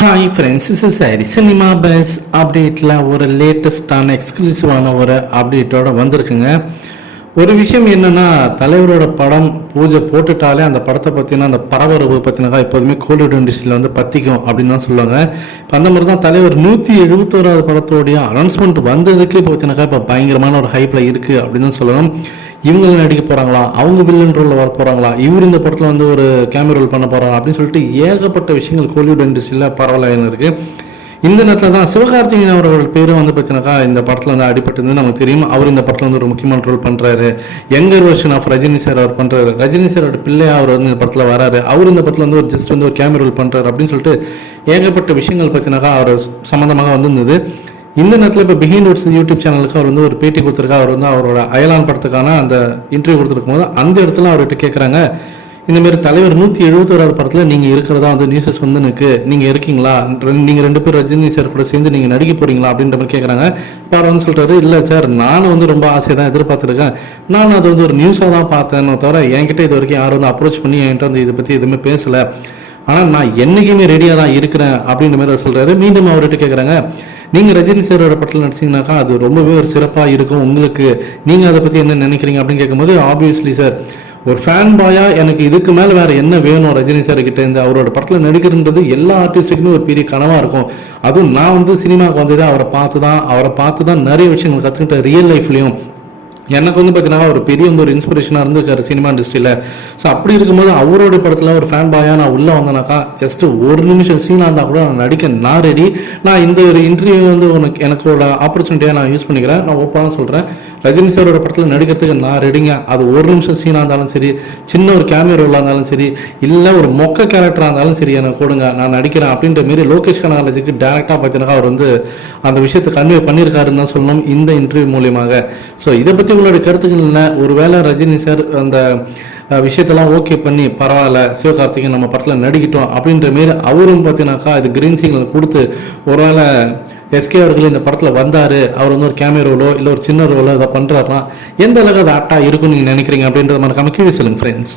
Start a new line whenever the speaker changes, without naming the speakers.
Hi friends is sorry cinema base அப்டேட்டில் ஒரு லேட்டஸ்டான எக்ஸ்க்ளூசிவான ஒரு அப்டேட்டோட வந்திருக்குங்க. ஒரு விஷயம் என்னென்னா தலைவரோட படம் பூஜை போட்டுட்டாலே அந்த படத்தை பார்த்தீங்கன்னா அந்த பரபரப்பு பற்றினக்கா எப்போதுமே கோலிவுட் இண்டஸ்ட்ரியில் வந்து பற்றிக்கும் அப்படின்னு தான் சொல்லுவாங்க. இப்போ அந்த மாதிரி தான் தலைவர் நூற்றி எழுபத்தோராவது படத்தோடைய அனௌன்ஸ்மெண்ட் வந்ததுக்கு பார்த்தீங்கன்னாக்கா இப்போ பயங்கரமான ஒரு ஹைப்பில் இருக்குது அப்படின்னு தான் சொல்லணும். இவங்க நடிக்க போகிறாங்களா அவங்க வில்லன் ரோலில் வர போகிறாங்களா இவர் இந்த படத்தில் வந்து ஒரு கேமரா ரோல் பண்ண போகிறாங்க அப்படின்னு சொல்லிட்டு ஏகப்பட்ட விஷயங்கள் கோலிவுட் இண்டஸ்ட்ரியில் பரவலாக இருக்குது இந்த நேரத்தில் தான் சிவகார்த்திகேயன் அவர்கள் பேரும் வந்து பார்த்தீங்கன்னாக்கா இந்த படத்தில் வந்து அடிபட்டது நமக்கு தெரியும். அவர் இந்த படத்தில் வந்து ஒரு முக்கியமான ரோல் பண்ணுறாரு younger version of Rajini sir அவர் பண்ணுறாரு ரஜினி சாரோட பிள்ளையா அவர் வந்து இந்த படத்தில் வராரு. அவர் இந்த படத்தில் வந்து ஒரு ஜஸ்ட் வந்து ஒரு கேமரா ரோல் பண்ணுறாரு அப்படின்னு சொல்லிட்டு ஏகப்பட்ட விஷயங்கள் பார்த்தீங்கன்னாக்கா அவர் சம்மந்தமாக வந்திருந்தது. இந்த நேரத்தில் இப்போ பிஹைண்ட் வுட்ஸ் யூடியூப் சேனலுக்கு அவர் வந்து ஒரு பேட்டி கொடுத்துருக்கா அவர் வந்து அவரோட அயலான் படத்துக்கான அந்த இன்டர்வியூ கொடுத்துருக்கும் போது அந்த இடத்துல அவர்கிட்ட கேட்குறாங்க இந்தமாரி தலைவர் நூற்றி எழுபத்தோராவது படத்தில் நீங்கள் இருக்கிறதா வந்து நியூஸஸ் வந்து எனக்கு நீங்கள் இருக்கீங்களா? நீங்கள் ரெண்டு பேர் ரஜினி சார் கூட சேர்ந்து நீங்கள் நடிக்க போகிறீங்களா அப்படின்ற மாதிரி கேட்குறாங்க இப்போ அவர் வந்து சொல்கிறாரு இல்லை சார் நானும் வந்து ரொம்ப ஆசையாக தான் எதிர்பார்த்துருக்கேன். நான் அது வந்து ஒரு நியூஸாக தான் பார்த்தேன்னு தவிர என்கிட்ட இது வரைக்கும் யாரும் வந்து அப்ரோச் பண்ணி என்கிட்ட வந்து இதை பற்றி எதுவுமே பேசலை. ஆனால் நான் என்றைக்குமே ரெடியாக தான் இருக்கிறேன். அப்படின்ற மாதிரி அவர் சொல்கிறாரு மீண்டும் அவர்கிட்ட கேட்குறாங்க நீங்கள் ரஜினி சாரோட படத்தில் நடிச்சீங்கன்னாக்கா அது ரொம்பவே ஒரு சிறப்பாக இருக்கும். உங்களுக்கு நீங்கள் அதை பற்றி என்ன நினைக்கிறீங்க அப்படின்னு கேட்கும்போது ஆப்வியஸ்லி சார் ஒரு ஃபேன் பாயா எனக்கு இதுக்கு மேலே வேற என்ன வேணும் ரஜினி சார் கிட்ட? இருந்து அவரோட படத்தில் நடிக்கிறன்றது எல்லா ஆர்டிஸ்ட்டுக்குமே ஒரு பெரிய கனவாக இருக்கும். அதுவும் நான் வந்து சினிமாவுக்கு வந்தது அவரை பார்த்து தான் அவரை பார்த்து தான் நிறைய விஷயங்கள் கற்றுக்கிட்டேன் ரியல் லைஃப்லையும் எனக்கு வந்து பார்த்தீங்கன்னா ஒரு பெரிய வந்து ஒரு இன்ஸ்பிரேஷனாக இருந்திருக்காரு சினிமா இண்டஸ்ட்ரியில் ஸோ அப்படி இருக்கும்போது அவரோட படத்தில் ஒரு ஃபேன் பாயாக நான் உள்ளே வந்தேனாக்கா ஜஸ்ட் ஒரு நிமிஷம் சீனாக இருந்தால் கூட நான் நடிக்க நான் ரெடி நான் இந்த ஒரு இன்டர்வியூ வந்து உனக்கு எனக்கோட ஆப்பர்ச்சுனிட்டியாக நான் யூஸ் பண்ணிக்கிறேன். நான் ஓப்பனாக சொல்கிறேன் ரஜினி சாரோட படத்தில் நடிக்கிறதுக்கு நான் ரெடிங்க அது ஒரு நிமிஷம் சீனாக இருந்தாலும் சரி சின்ன ஒரு கேமியோ ரோலாக இருந்தாலும் சரி இல்லை ஒரு மொக்க கேரக்டராக இருந்தாலும் சரி எனக்கு கொடுங்க நான் நடிக்கிறேன் அப்படின்ற மாரி லோகேஷ் கனகாலஜிக்கு டேரெக்டாக பார்த்தீங்கன்னா அவர் வந்து அந்த விஷயத்தை கன்வே பண்ணியிருக்காருன்னு தான் சொல்லணும் இந்த இன்டர்வியூ மூலியமாக. ஸோ இதை பற்றி உங்களுடைய கருத்துக்கள் என்ன? ஒருவேளை ரஜினி சார் அந்த விஷயத்தெல்லாம் ஓகே பண்ணி பரவாயில்ல சிவகார்த்திகேயன் நம்ம படத்தில் நடிக்கிட்டோம் அப்படின்ற மாரி அவரும் பார்த்தீங்கன்னாக்கா இது கிரீன் சிக்னல் கொடுத்து ஒருவேளை எஸ்கே அவர்கள் இந்த படத்தில் வந்தார் அவர் வந்து ஒரு கேமியோ ரோலோ இல்லை ஒரு சின்ன ரோலோ இதை பண்ணுறாருனா எந்த அளவுக்கு அது ஆப்டாக இருக்கும்னு நீங்கள் நினைக்கிறீங்க அப்படின்றத மறக்காம கீழே சொல்லுங்கள் ஃப்ரெண்ட்ஸ்